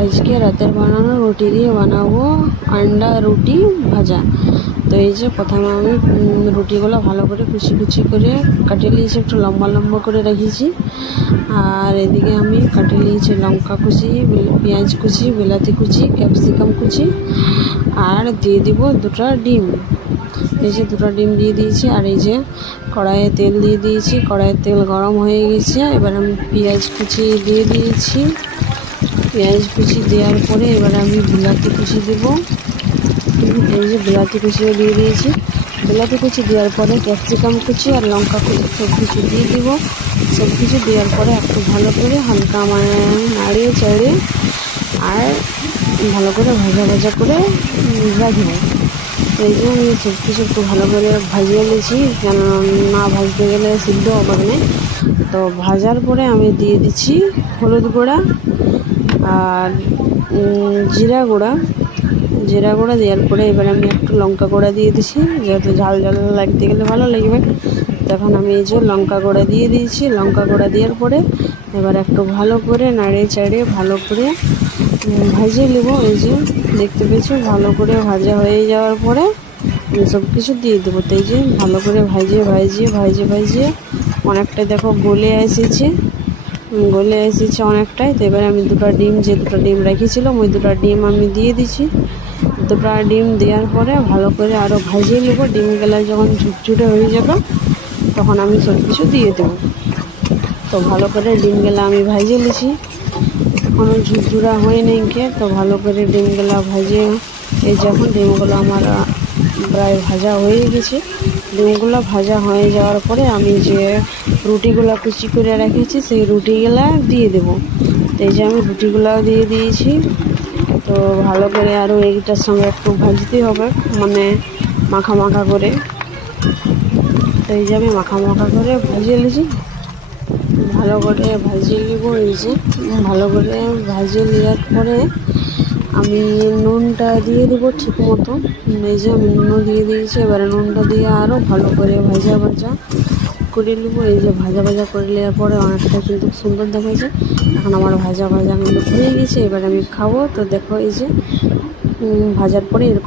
আজকে রাতের বানানো রুটি দিয়ে বানাবো আন্ডা রুটি ভাজা। তো এই যে প্রথমে আমি রুটিগুলো ভালো করে কুচি কুচি করে কাটিয়ে নিয়েছি, একটু লম্বা লম্বা করে রেখেছি। আর এদিকে আমি কাটিয়ে নিয়েছি লঙ্কা কুচি, পেঁয়াজ কুচি, বিলাতি কুচি, ক্যাপসিকাম কুচি, আর দিয়ে দিব দুটো ডিম। এই যে দুটো ডিম দিয়ে দিয়েছি। আর এই যে কড়াইয়ে তেল দিয়ে দিয়েছি, কড়াইয়ের তেল গরম হয়ে গেছে। এবার আমি পেঁয়াজ কুচি দিয়ে দিয়েছি। পেঁয়াজ কুচি দেওয়ার পরে এবার আমি বিলাতি কুচি দেবো। এই যে বিলাতি কুচিও দিয়ে দিয়েছি। বিলাতি কুচি দেওয়ার পরে ক্যাপসিকাম কুচি আর লঙ্কা কুচি সব কিছু দিয়ে দিব। সব কিছু দেওয়ার পরে একটু ভালো করে হালকা নাড়িয়ে চাড়িয়ে আর ভালো করে ভাজা ভাজা করে রাখব। এই যে আমি সব কিছু একটু ভালো করে ভাজিয়ে নিয়েছি, কেন না ভাজতে গেলে সিদ্ধ হবে না। তো ভাজার পরে আমি দিয়ে দিচ্ছি হলুদ গুঁড়া আর জিরা গুঁড়া দেওয়ার পরে এবার আমি একটু লঙ্কা গুঁড়া দিয়ে দিচ্ছি, যেহেতু ঝাল ঝাল লাগতে গেলে ভালো লাগবে। তখন আমি এই যে লঙ্কা গুঁড়া দিয়ে দিয়েছি। লঙ্কা গুঁড়া দেওয়ার পরে এবার একটু ভালো করে নাড়িয়ে চাড়িয়ে ভালো করে ভাজিয়ে নেব। এই যে দেখতে পেয়েছি ভালো করে ভাজা হয়ে যাওয়ার পরে আমি সব কিছু দিয়ে দেবো। তো এই যে ভালো করে ভাজিয়ে অনেকটাই দেখো গলে এসেছে অনেকটাই। তো এবার আমি দুটো ডিম রেখেছিলাম, ওই দুটো ডিম আমি দিয়ে দিচ্ছি। দুটো ডিম দেওয়ার পরে ভালো করে আরও ভাজিয়ে নেব। ডিমগুলো যখন ঝুরঝুরে হয়ে যাবে তখন আমি সব কিছু দিয়ে দেবো। তো ভালো করে ডিমগুলো আমি ভাজিয়ে নিয়েছি, এখনও ঝুরঝুরা হয়ে নেই কে। তো ভালো করে ডিমগুলো ভাজিয়ে এই যখন ডিমগুলো আমার প্রায় ভাজা হয়ে গেছে। ডিমগুলো ভাজা হয়ে যাওয়ার পরে আমি যে রুটিগুলো কুচি করে রেখেছি সেই রুটিগুলো দিয়ে দেবো। তো এই যে আমি রুটিগুলোও দিয়ে দিয়েছি। তো ভালো করে আরও এইটার সঙ্গে একটু ভাজতে হবে, মানে মাখা মাখা করে। তো এই যে আমি মাখা মাখা করে ভাজিয়ে নিয়েছি, ভালো করে ভাজিয়ে নেবো। এই যে ভালো করে ভাজিয়ে নেওয়ার পরে আমি নুনটা দিয়ে দেবো ঠিক মতো। এই যে আমি নুনও দিয়ে দিয়েছি। এবারে নুনটা দিয়ে আরও ভালো করে ভাজা করে নেবো। এই যে ভাজা করে নেওয়ার পরে অনেকটা কিন্তু সুন্দর দেখাচ্ছে। এখন আমার ভাজা কিন্তু হয়ে গেছে। এবার আমি খাবো। তো দেখো এই যে ভাজার পরে এরকম